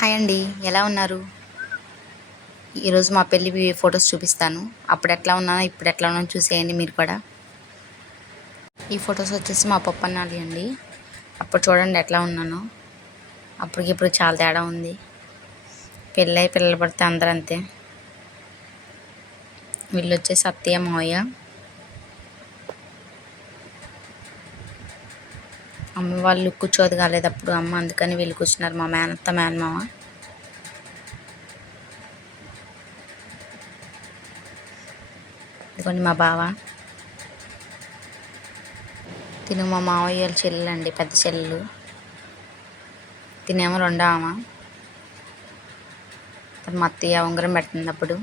Hi అండి, ఎలా ఉన్నారు? ఈరోజు మా పెళ్ళి ఫొటోస్ చూపిస్తాను. అప్పుడు ఎట్లా ఉన్నానో ఇప్పుడు ఎట్లా ఉన్నానో చూసేయండి మీరు కూడా. ఈ ఫొటోస్ వచ్చేసి మా పప్పన్నాలి అండి. అప్పుడు చూడండి ఎట్లా ఉన్నానో. అప్పటికి ఇప్పుడు చాలా తేడా ఉంది. పెళ్ళై పిల్లలు పడితే అందరూ అంతే. వీళ్ళు వచ్చేసి అత్తయ్య మావయ్య. అమ్మ వాళ్ళు కూర్చోదు కాలేదు అప్పుడు అమ్మ, అందుకని వీళ్ళు కూర్చున్నారు. మా మేనత్త మేనమామ. ఇదిగోండి మా బావ. తిను మా మావయ్య చెల్లెలు అండి, పెద్ద చెల్లెలు. తినేమో రెండో ఆమె. మా అత్తయ్య ఉంగరం పెడుతుంది అప్పుడు.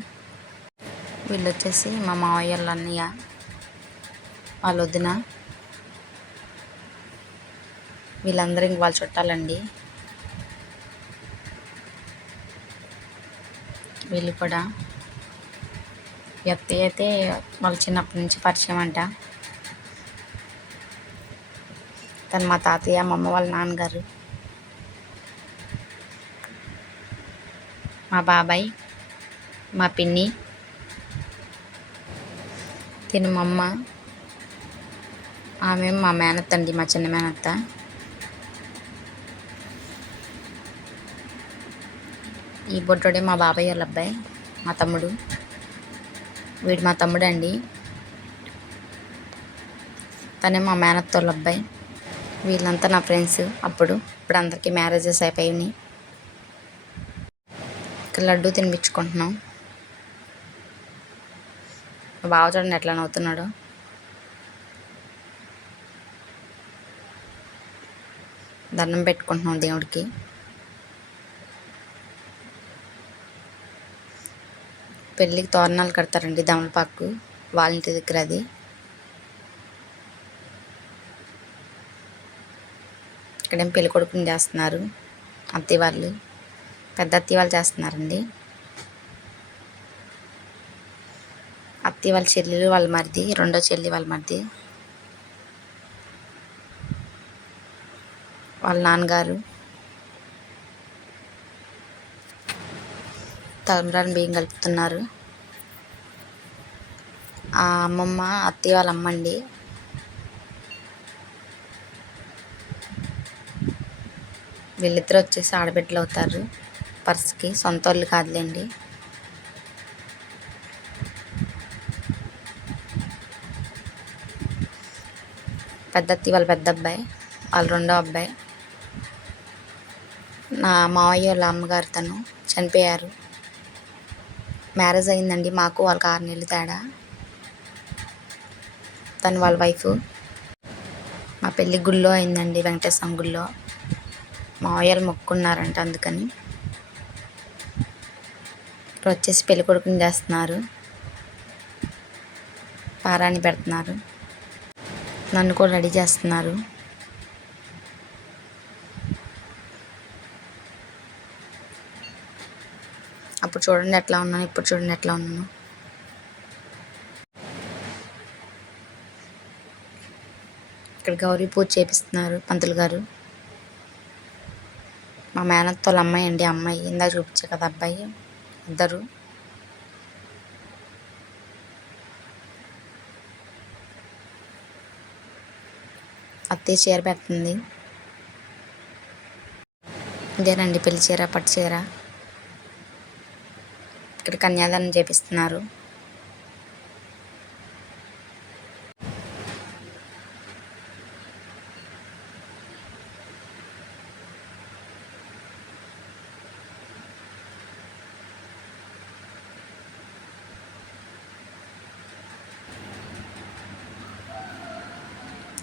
వీళ్ళు వచ్చేసి మా మావయ్య వాళ్ళ అన్నయ్య, వాళ్ళ వదిన. వీళ్ళందరూ ఇంక వాళ్ళు చుట్టాలండి. వీళ్ళు కూడా అత్తయ్య అయితే వాళ్ళు చిన్నప్పటి నుంచి పరిచయం అంట. తను మా తాతయ్య, మా అమ్మ వాళ్ళ నాన్నగారు. మా బాబాయ్, మా పిన్ని, తిను మా అమ్మ. ఆమె మా మేనత్త అండి, మా చిన్న మేనత్త. ఈ బొడ్డోడే మా బాబాయ్ వాళ్ళ అబ్బాయి, మా తమ్ముడు. వీడు మా తమ్ముడు అండి. తనే మా మేనత్త వాళ్ళ అబ్బాయి. వీళ్ళంతా నా ఫ్రెండ్స్. ఇప్పుడు అందరికీ మ్యారేజెస్ అయిపోయినాయి. ఇక్కడ లడ్డు తినిపించుకుంటున్నాం. మా బావ చూడండి ఎట్లా నవ్వుతున్నాడు. దండం పెట్టుకుంటున్నాం దేవుడికి. పెళ్ళికి తోరణాలు కడతారండి దమలపాకు, వాళ్ళ ఇంటి దగ్గర. అది ఇక్కడేం పెళ్ళి కొడుకుని చేస్తున్నారు అత్తయ్య వాళ్ళు, పెద్ద అత్తయ్య వాళ్ళు చేస్తున్నారండి. అత్తయ్య వాళ్ళ చెల్లెలు వాళ్ళ మరిది, రెండో చెల్లి వాళ్ళ మరిది, వాళ్ళ నాన్నగారు. తలంబ్రాన్ని బియ్యం కలుపుతున్నారు. ఆ అమ్మమ్మ అత్తయ్య వాళ్ళ అమ్మ అండి. వీళ్ళిద్దరు వచ్చేసి ఆడబిడ్డలు అవుతారు పర్స్కి, సొంత వాళ్ళు కాదులేండి. పెద్ద అత్తయ్య వాళ్ళ పెద్ద అబ్బాయి, వాళ్ళ రెండో అబ్బాయి. నా మావయ్య వాళ్ళ అమ్మగారు తను చనిపోయారు. మ్యారేజ్ అయిందండి మాకు వాళ్ళకి 6 నెలలు తేడా. తను వాళ్ళ వైఫ్. మా పెళ్ళి గుళ్ళో అయిందండి, వెంకటేశ్వర గుళ్ళో. మావయ్యలు మొక్కున్నారంట, అందుకని. ఇక్కడ వచ్చేసి పెళ్ళి కొడుకుని చేస్తున్నారు, పారాని పెడుతున్నారు. నన్ను కూడా రెడీ చేస్తున్నారు. అప్పుడు చూడండి ఎట్లా ఉన్నాను, ఇప్పుడు చూడండి ఎట్లా ఉన్నాను. ఇక్కడ గౌరీ పూజ చేపిస్తున్నారు పంతులు గారు. మా మేనత్త వాళ్ళ అమ్మాయి అండి, అమ్మాయి ఇందాక చూపించే కదా అబ్బాయి. ఇద్దరు. అత్తయ్య చీర పెడుతుంది. ఇదేనండి పెళ్లి చీర, పట్టు చీర. ఇక్కడ కన్యాదానం చేపిస్తున్నారు.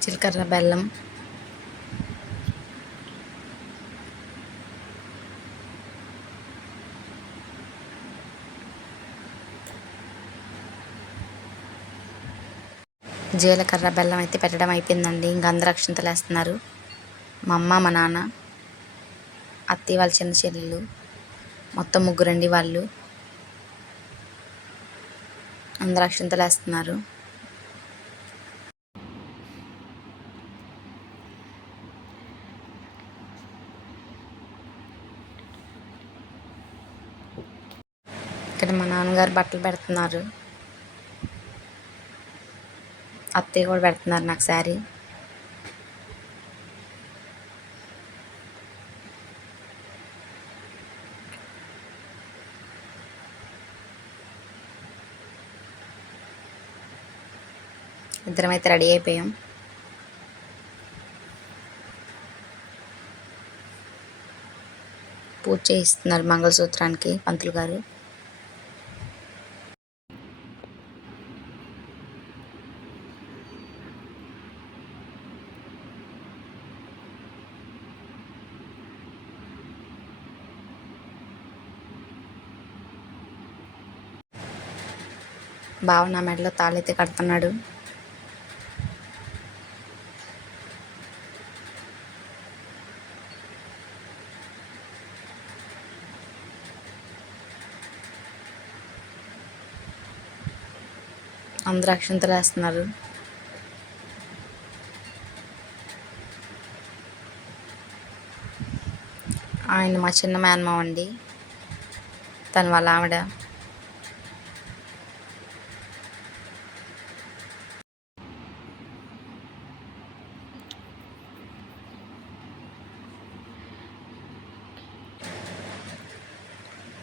జీలకర్ర బెల్లం, జీలకర్ర బెల్లం అయితే పెట్టడం అయిపోయిందండి. ఇంక అందరు అక్షింతలు వేస్తున్నారు. మా అమ్మ, మా నాన్న, అత్తయ్య వాళ్ళ చిన్న చెల్లెలు, మొత్తం ముగ్గురండి వాళ్ళు. అందరు అక్షింతలు వేస్తున్నారు. ఇక్కడ మా నాన్నగారు బట్టలు పెడుతున్నారు, అత్తయ్య కూడా పెడుతున్నారు నాకు శారీ. ఇద్దరం అయితే రెడీ అయిపోయాం. పూజ చేయిస్తున్నారు మంగళసూత్రానికి పంతులు గారు. బావ నా మెడలో తాళైతే కడుతున్నాడు. అందరూ అక్షంతలు వేస్తున్నారు. ఆయన మా చిన్న మేనమావ అండి, తను వాళ్ళ ఆవిడ.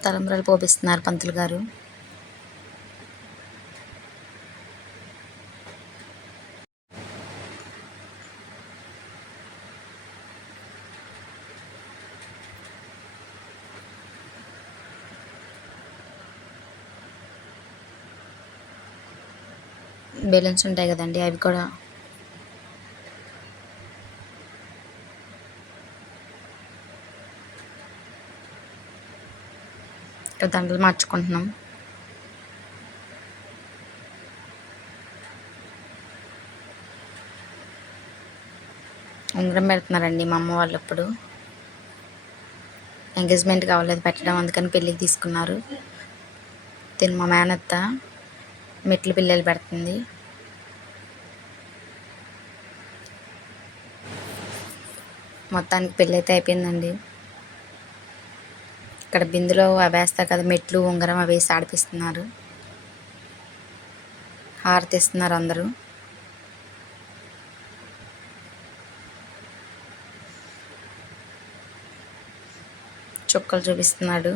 తలంబ్రాలు పోపిస్తున్నారు పంతులు గారు. బెలూన్స్ ఉంటాయి కదండి, అవి కూడా. ఇక్కడ దండలు మార్చుకుంటున్నాం. ఉంగరం పెడుతున్నారండి మా అమ్మ వాళ్ళు. ఇప్పుడు ఎంగేజ్మెంట్ కావలేదు పెట్టడం, అందుకని పెళ్ళికి తీసుకున్నారు. తిను మా మేనత్త మెట్లు పిల్లలు పెడుతుంది. మొత్తానికి పెళ్ళి అయితే అయిపోయిందండి. ఇక్కడ బిందులో అవి వేస్తారు కదా, మెట్లు ఉంగరం, అవి వేసి ఆడిపిస్తున్నారు. హారతి ఇస్తున్నారు అందరూ. చుక్కలు చూపిస్తున్నాడు.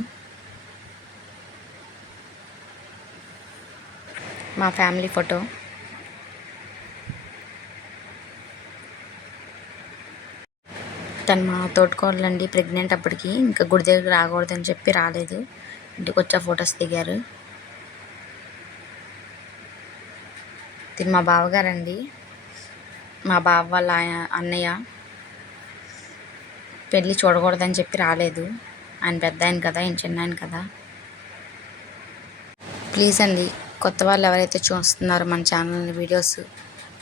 మా ఫ్యామిలీ ఫోటో. తను మా తోటికోడలండి, ప్రెగ్నెంట్. అప్పటికి ఇంకా గుడి దగ్గర రాకూడదని చెప్పి రాలేదు, ఇంటికి వచ్చా ఫొటోస్ దిగారు. తిని మా బావగారండి, మా బావ వాళ్ళ అన్నయ్య. పెళ్ళి చూడకూడదని చెప్పి రాలేదు, ఆయన పెద్ద ఆయన కదా, ఆయన చిన్న ఆయన కదా. ప్లీజ్ అండి, కొత్త వాళ్ళు ఎవరైతే చూస్తున్నారో మన ఛానల్ వీడియోస్,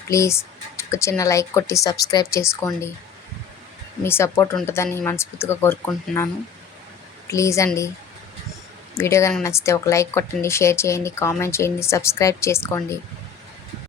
ప్లీజ్ ఒక చిన్న లైక్ కొట్టి సబ్స్క్రైబ్ చేసుకోండి. మీ సపోర్ట్ ఉంటుందని మనస్ఫూర్తిగా కోరుకుంటున్నాను. ప్లీజ్ అండి, వీడియో కనుక నచ్చితే ఒక లైక్ కొట్టండి, షేర్ చేయండి, కామెంట్ చేయండి, సబ్స్క్రైబ్ చేసుకోండి.